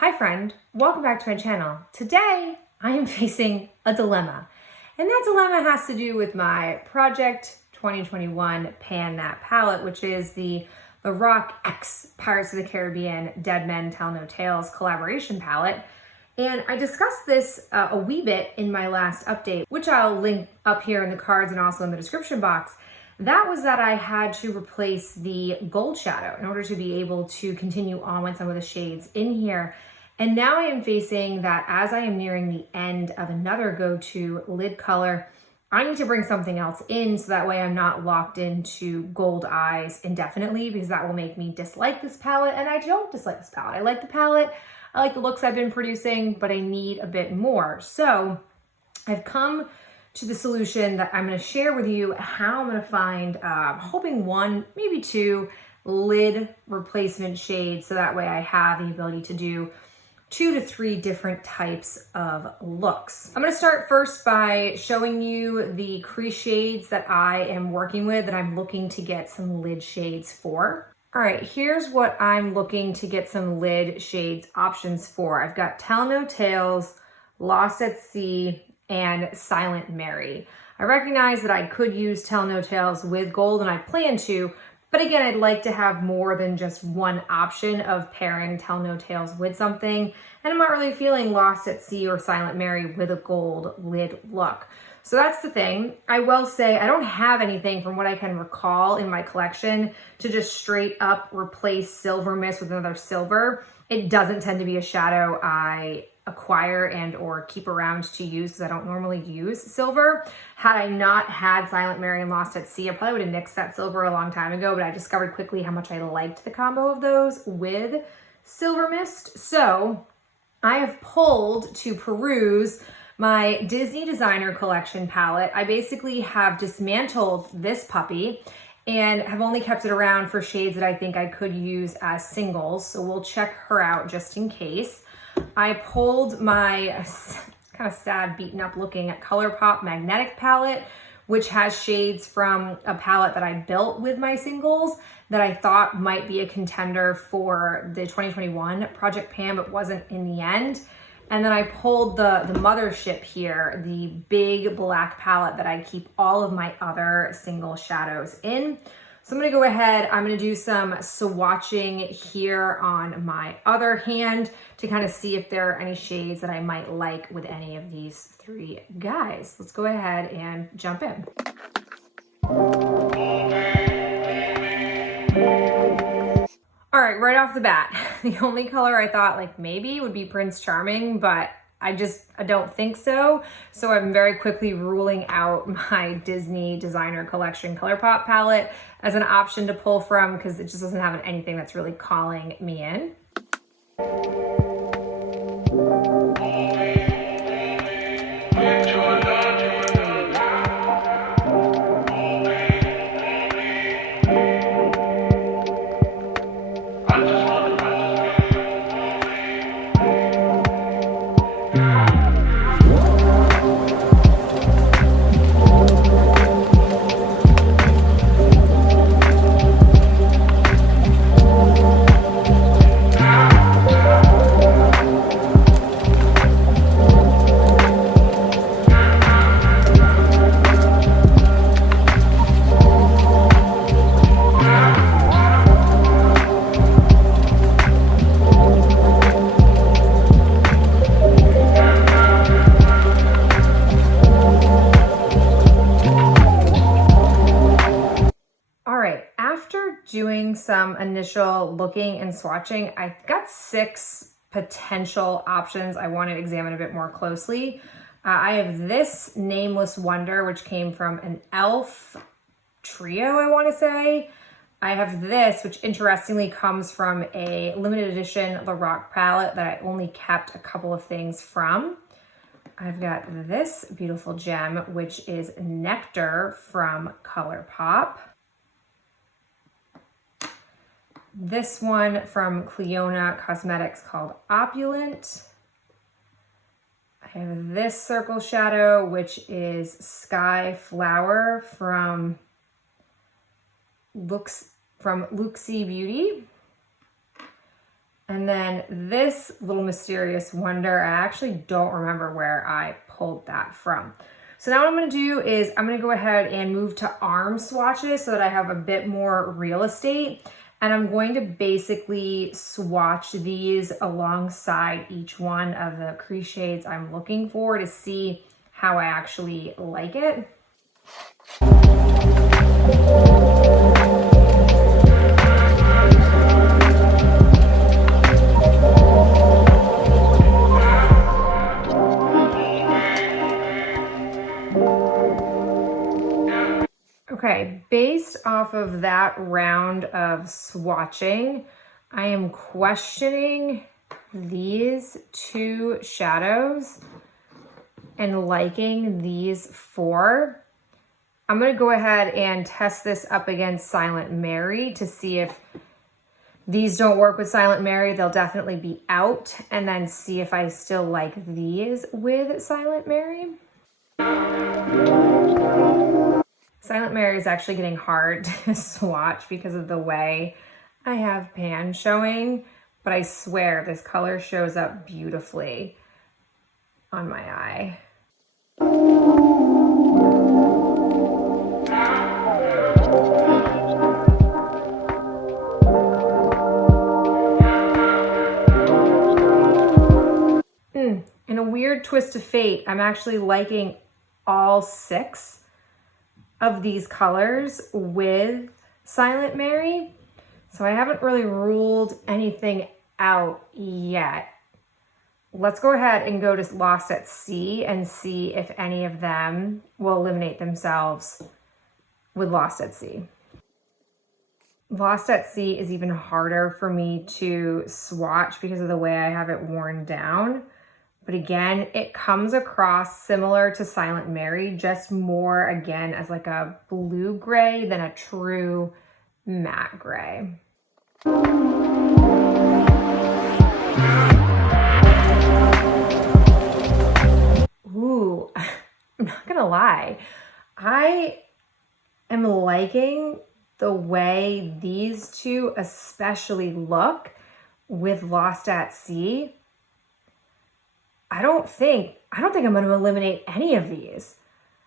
Hi friend, welcome back to my channel. Today I am facing a dilemma, and that dilemma has to do with my Project 2021 Pan That palette, which is the Rock X Pirates of the Caribbean Dead Men Tell No Tales collaboration palette. And I discussed this a wee bit in my last update, which I'll link up here in the cards and also in the description box. That was that I had to replace the gold shadow in order to be able to continue on with some of the shades in here. And now I am facing that as I am nearing the end of another go-to lid color, I need to bring something else in so that way I'm not locked into gold eyes indefinitely, because that will make me dislike this palette. And I don't dislike this palette. I like the palette. I like the looks I've been producing, but I need a bit more. So I've come to the solution that I'm going to share with you how I'm going to find, hoping one, maybe two lid replacement shades. So that way I have the ability to do 2 to 3 different types of looks. I'm going to start first by showing you the crease shades that I am working with, that I'm looking to get some lid shades for. All right, here's what I'm looking to get some lid shades options for. I've got Tell No Tales, Lost at Sea, and Silent Mary. I recognize that I could use Tell No Tales with gold, and I plan to, but again, I'd like to have more than just one option of pairing Tell No Tales with something, and I'm not really feeling Lost at Sea or Silent Mary with a gold lid look. So that's the thing. I will say I don't have anything from what I can recall in my collection to just straight up replace Silver Mist with another silver. It doesn't tend to be a shadow I acquire and or keep around to use because I don't normally use silver. Had I not had Silent Mary and Lost at Sea, I probably would have nixed that silver a long time ago, but I discovered quickly how much I liked the combo of those with Silver Mist. So I have pulled to peruse my Disney Designer Collection palette. I basically have dismantled this puppy and have only kept it around for shades that I think I could use as singles. So we'll check her out just in case. I pulled my kind of sad, beaten up looking at Colorpop Magnetic palette, which has shades from a palette that I built with my singles that I thought might be a contender for the 2021 Project Pan, but wasn't in the end. And then I pulled the mothership here, the big black palette that I keep all of my other single shadows in. So I'm gonna go ahead, I'm gonna do some swatching here on my other hand to kind of see if there are any shades that I might like with any of these 3 guys. Let's go ahead and jump in. All right, right off the bat, the only color I thought like maybe would be Prince Charming, but I don't think so. So I'm very quickly ruling out my Disney Designer Collection Colorpop palette as an option to pull from because it just doesn't have anything that's really calling me in. Doing some initial looking and swatching, I've got 6 potential options I want to examine a bit more closely. I have this Nameless Wonder, which came from an e.l.f. trio, I want to say. I have this, which interestingly comes from a limited edition The Rock palette that I only kept a couple of things from. I've got this beautiful gem, which is Nectar from Colorpop. This one from Cleona Cosmetics called Opulent. I have this circle shadow, which is Sky Flower from Luxie Beauty. And then this little mysterious wonder, I actually don't remember where I pulled that from. So now what I'm gonna do is I'm gonna go ahead and move to arm swatches so that I have a bit more real estate. And I'm going to basically swatch these alongside each one of the crease shades I'm looking for to see how I actually like it. Okay, based off of that round of swatching, I am questioning these two shadows and liking these four. I'm gonna go ahead and test this up against Silent Mary to see if these don't work with Silent Mary, they'll definitely be out, and then see if I still like these with Silent Mary. Silent Mary is actually getting hard to swatch because of the way I have pan showing, but I swear this color shows up beautifully on my eye. In a weird twist of fate, I'm actually liking all 6 of these colors with Silent Mary. So I haven't really ruled anything out yet. Let's go ahead and go to Lost at Sea and see if any of them will eliminate themselves with Lost at Sea. Lost at Sea is even harder for me to swatch because of the way I have it worn down. But again, it comes across similar to Silent Mary, just more again as like a blue gray than a true matte gray. Ooh, I'm not gonna lie. I am liking the way these two especially look with Lost at Sea. I don't think I'm going to eliminate any of these.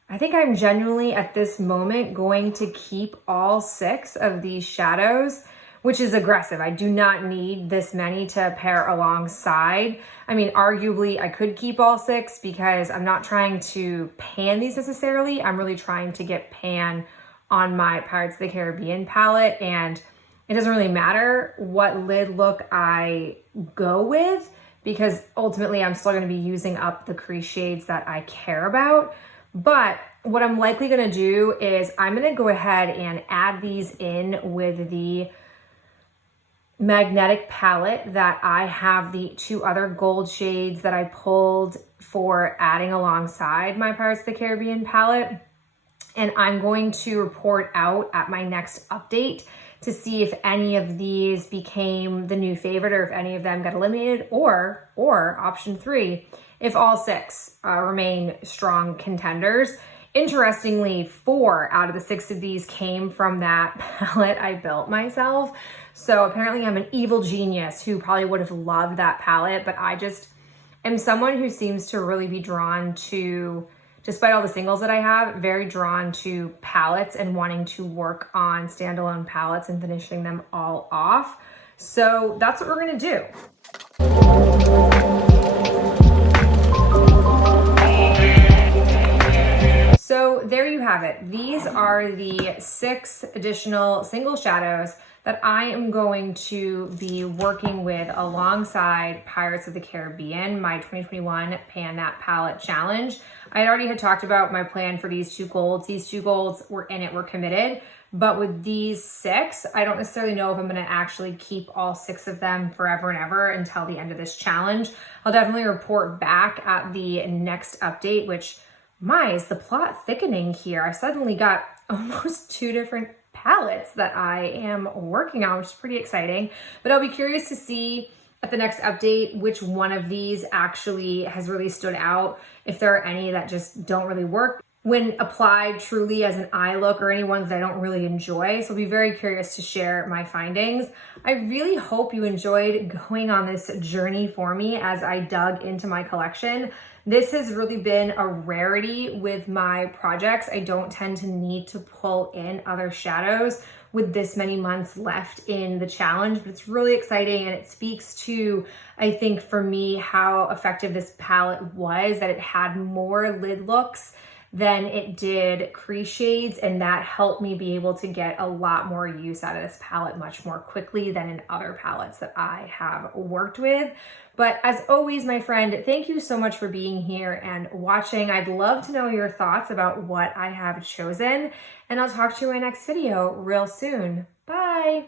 I think I'm genuinely at this moment going to keep all 6 of these shadows, which is aggressive. I do not need this many to pair alongside. I mean, arguably I could keep all 6 because I'm not trying to pan these necessarily. I'm really trying to get pan on my Pirates of the Caribbean palette, and it doesn't really matter what lid look I go with, because ultimately I'm still gonna be using up the crease shades that I care about. But what I'm likely gonna do is I'm gonna go ahead and add these in with the magnetic palette that I have the 2 other gold shades that I pulled for adding alongside my Pirates of the Caribbean palette. And I'm going to report out at my next update to see if any of these became the new favorite or if any of them got eliminated, or option 3, if all 6 remain strong contenders. Interestingly, 4 out of the 6 of these came from that palette I built myself. So apparently I'm an evil genius who probably would have loved that palette, but I just am someone who seems to really be drawn to, despite all the singles that I have, very drawn to palettes and wanting to work on standalone palettes and finishing them all off. So that's what we're gonna do. So there you have it. These are the 6 additional single shadows that I am going to be working with alongside Pirates of the Caribbean, my 2021 Pan That Palette Challenge. I already had talked about my plan for these 2 golds. These 2 golds were in it, we're committed. But with these 6, I don't necessarily know if I'm gonna actually keep all 6 of them forever and ever until the end of this challenge. I'll definitely report back at the next update, which, is the plot thickening here? I suddenly got almost 2 different palettes that I am working on, which is pretty exciting. But I'll be curious to see at the next update which one of these actually has really stood out, if there are any that just don't really work. when applied truly as an eye look, or any ones that I don't really enjoy. So I'll be very curious to share my findings. I really hope you enjoyed going on this journey for me as I dug into my collection. This has really been a rarity with my projects. I don't tend to need to pull in other shadows with this many months left in the challenge, but it's really exciting, and it speaks to, I think for me, how effective this palette was, that it had more lid looks than it did crease shades, and that helped me be able to get a lot more use out of this palette much more quickly than in other palettes that I have worked with. But as always, my friend, thank you so much for being here and watching. I'd love to know your thoughts about what I have chosen, and I'll talk to you in my next video real soon. Bye.